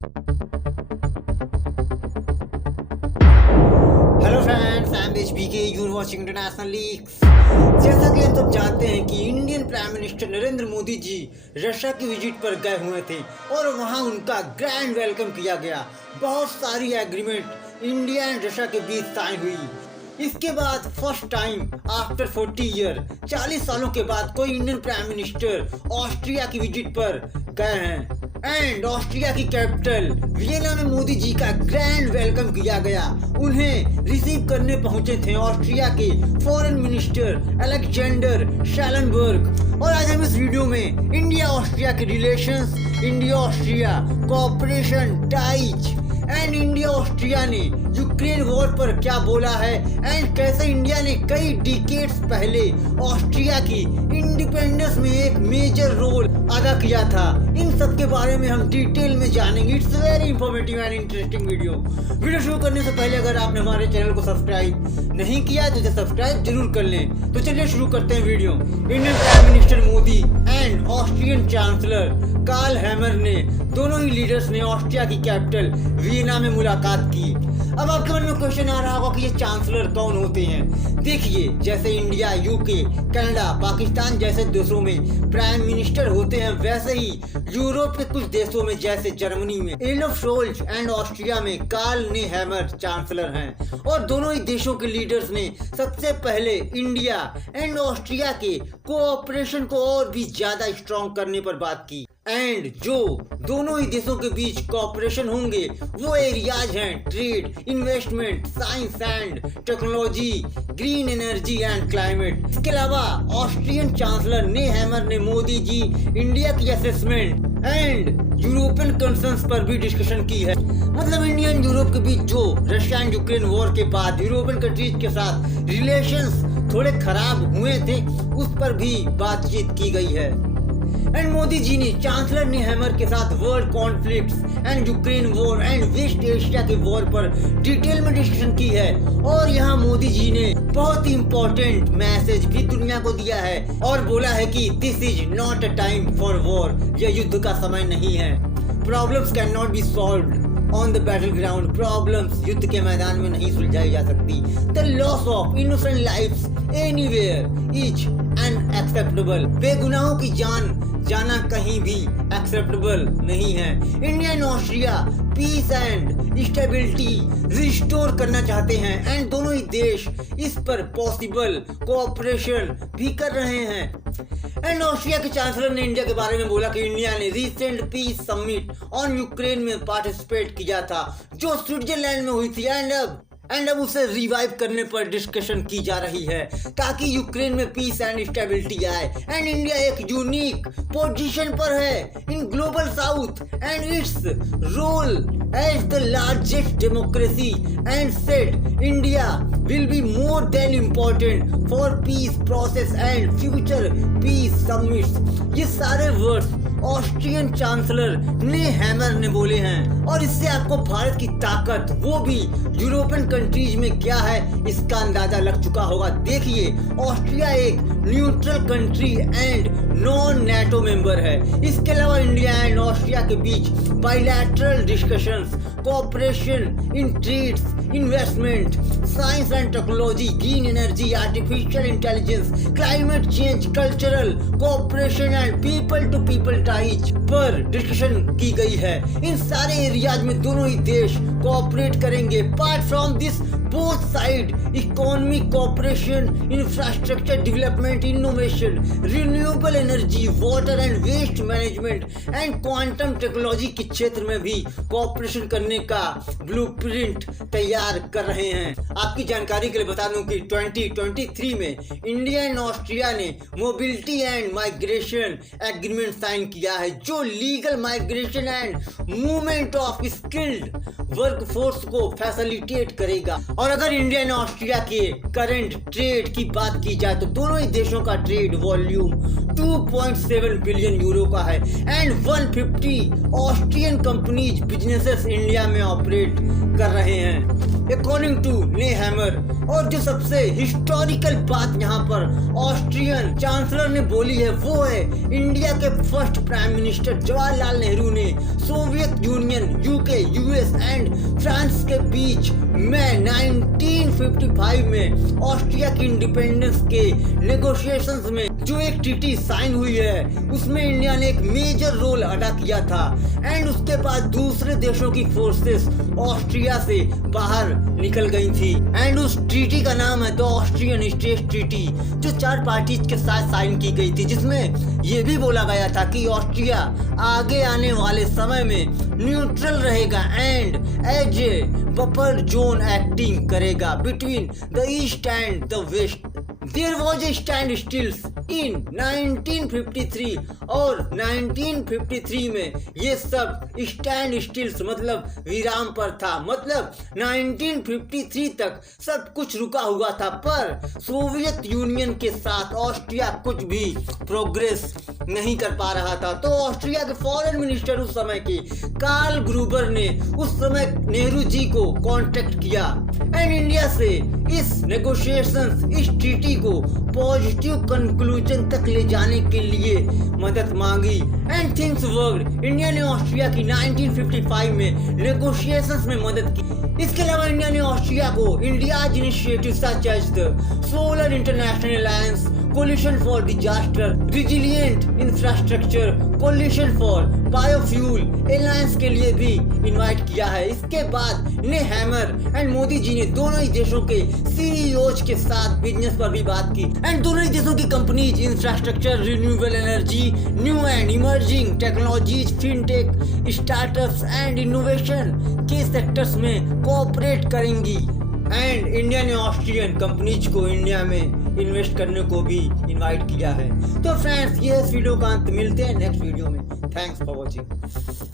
Hello friends, I am HBK, you are watching International Leaks. जैसा कि हम सब जानते हैं कि Indian prime minister Narendra Modi ji Russia की विजिट पर गए हुए थे और वहां उनका ग्रैंड वेलकम किया गया। बहुत सारी एग्रीमेंट इंडिया एंड रशिया के बीच साइन हुई। इसके बाद फर्स्ट टाइम आफ्टर 40 ईयर 40 सालों के बाद कोई इंडियन प्राइम मिनिस्टर ऑस्ट्रिया की विजिट पर गए हैं एंड ऑस्ट्रिया की कैपिटल वियना में मोदी जी का ग्रैंड वेलकम किया गया। उन्हें रिसीव करने पहुंचे थे ऑस्ट्रिया के फॉरेन मिनिस्टर अलेक्जेंडर शैलनबर्ग। और आज हम इस वीडियो में इंडिया ऑस्ट्रिया के relations, India Austria cooperation ties and India Austria ने यूक्रेन वॉर पर क्या बोला है एंड कैसे इंडिया ने कई डिकेड्स पहले ऑस्ट्रिया की इंडिपेंडेंस में एक मेजर रोल अदा किया था, इन सब के बारे में हम डिटेल में जानेंगे। It's very informative and interesting video शुरू करने से पहले अगर आपने हमारे चैनल को सब्सक्राइब नहीं किया है तो इसे सब्सक्राइब जरूर कर लें। तो चलिए शुरू करते हैं video. Indian prime minister Modi and Austrian chancellor Karl Hammer ने दोनों ही लीडर्स ने ऑस्ट्रिया की कैपिटल वियना में मुलाकात की। अब आपके मन में क्वेश्चन आ रहा होगा कि ये चांसलर कौन होते हैं। देखिए, जैसे इंडिया, यूके, कनाडा, पाकिस्तान जैसे देशों में प्राइम मिनिस्टर होते हैं, वैसे ही यूरोप के कुछ देशों में जैसे जर्मनी में एलोफ शोल्ज एंड ऑस्ट्रिया में कार्ल ने हैमर चांसलर हैं। और दोनों ही देशों के लीडर्स ने सबसे पहले इंडिया एंड ऑस्ट्रिया के कोऑपरेशन को और भी ज्यादा स्ट्रॉन्ग करने पर बात की एंड जो दोनों ही देशों के बीच कोऑपरेशन होंगे वो एरियाज हैं trade, investment, science and technology, green energy and climate. इसके अलावा ऑस्ट्रियन चांसलर ने हैमर ने मोदी जी इंडिया की असेसमेंट एंड यूरोपियन कंसर्न्स पर भी डिस्कशन की है। मतलब इंडिया एंड यूरोप के बीच जो रशिया एंड यूक्रेन वॉर के बाद यूरोपियन कंट्रीज के साथ रिलेशंस थोड़े खराब हुए थे, उस पर भी बातचीत की गई है। एंड मोदी जी ने चांसलर ने हैमर के साथ world conflicts and Ukraine war and West Asia के वॉर पर डिटेल में डिस्कशन की है। और यहाँ मोदी जी ने बहुत ही इम्पोर्टेंट मैसेज भी दुनिया को दिया है और बोला है कि this is not a time for war, यह युद्ध का समय नहीं है। Problems can not be solved on the battle ground, problems युद्ध के मैदान में नहीं सुलझाई जा सकती। The loss of innocent lives anywhere is unacceptable, बेगुनाहों की जान जाना कहीं भी एक्सेप्टेबल नहीं है। India and Austria peace and stability restore करना चाहते हैं एंड दोनों ही देश इस पर पॉसिबल कोऑपरेशन भी कर रहे हैं। एंड ऑस्ट्रिया के चांसलर ने इंडिया के बारे में बोला कि इंडिया ने recent peace summit on Ukraine में पार्टिसिपेट किया था जो स्विट्जरलैंड में हुई थी एंड अब उसे रिवाइव करने पर डिस्कशन की जा रही है ताकि यूक्रेन में पीस एंड स्टेबिलिटी आए। एंड इंडिया एक यूनिक पोजीशन पर है in global south and its role as the largest democracy and said India will be more than important for peace process and future peace summits. ये सारे words Austrian chancellor ने Hammer ने बोले हैं और इससे आपको भारत की ताकत वो भी यूरोपियन कंट्रीज में क्या है इसका अंदाजा लग चुका होगा। देखिए, ऑस्ट्रिया एक neutral country and non NATO member है। इसके अलावा इंडिया एंड ऑस्ट्रिया के बीच bilateral discussions, cooperation in trades, investment, science and technology, green energy, artificial intelligence, climate change, cultural cooperation and people to people ties पर discussion की गई है। इन सारे एरियाज में दोनों ही देश कोऑपरेट करेंगे। Apart from this both side economic cooperation, infrastructure development, innovation, renewable energy, water and waste management and quantum technology के क्षेत्र में भी कोऑपरेशन करने का ब्लूप्रिंट तैयार कर रहे हैं। आपकी जानकारी के लिए बता दूं कि 2023 में इंडिया एंड ऑस्ट्रिया ने mobility and migration agreement sign किया है जो legal migration and movement of skilled workforce को फैसिलिटेट करेगा और अगर इंडिया और ऑस्ट्रिया के करंट ट्रेड की बात की जाए तो दोनों ही देशों का ट्रेड वॉल्यूम 2.7 बिलियन यूरो का है and 150 Austrian companies businesses India में ऑपरेट कर रहे हैं अकॉर्डिंग टू नेहैमर। और जो सबसे हिस्टोरिकल बात यहाँ पर ऑस्ट्रियन चांसलर ने बोली है वो है इंडिया के first prime minister Jawaharlal Nehru ने Soviet Union, UK, US and France के बीच में 1955 में ऑस्ट्रिया की इंडिपेंडेंस के नेगोशिएशंस में जो एक ट्रीटी साइन हुई है उसमें इंडिया ने एक मेजर रोल अदा किया था एंड उसके बाद दूसरे देशों की फोर्सेस ऑस्ट्रिया से बाहर निकल गई थी एंड उस ट्रीटी का नाम है द ऑस्ट्रियन स्टेट ट्रीटी जो 4 पार्टीज के साथ साइन की गई थी, जिसमें ये भी बोला गया था कि ऑस्ट्रिया आगे आने वाले समय में न्यूट्रल रहेगा and as a buffer zone acting करेगा between the East and the West. There was a standstill in 1953 और 1953 में ये सब स्टैंड स्टिल्स मतलब विराम पर था, मतलब 1953 तक सब कुछ रुका हुआ था पर सोवियत यूनियन के साथ ऑस्ट्रिया कुछ भी प्रोग्रेस नहीं कर पा रहा था। तो ऑस्ट्रिया के फॉरेन मिनिस्टर उस समय के कार्ल ग्रूबर ने उस समय नेहरू जी को कांटेक्ट किया एंड इंडिया से इस नेगोशिएशंस, इस ट्रीटी को पॉजिटिव कंक्लूजन तक ले जाने के लिए मदद मांगी एंड थिंग्स वर्कड। इंडिया ने ऑस्ट्रिया की 1955 में नेगोशिएशंस में मदद की। इसके अलावा इंडिया ने ऑस्ट्रिया को India's initiative such as the Solar International Alliance, Coalition for Disaster Resilient Infrastructure, Coalition for Biofuel Alliance के लिए भी इनवाइट किया है। इसके बाद नेहैमर एंड मोदी जी ने दोनों ही देशों के सीईओज के साथ बिजनेस पर भी बात की एंड दोनों ही देशों की companies infrastructure, renewable energy, new and emerging technologies, fintech, startups and innovation के सेक्टर्स में कोऑपरेट करेंगी एंड इंडिया ने ऑस्ट्रियन कंपनीज को इंडिया में इन्वेस्ट करने को भी इनवाइट किया है। तो फ्रेंड्स ये इस वीडियो का अंत, मिलते हैं नेक्स्ट वीडियो में। Thanks for watching.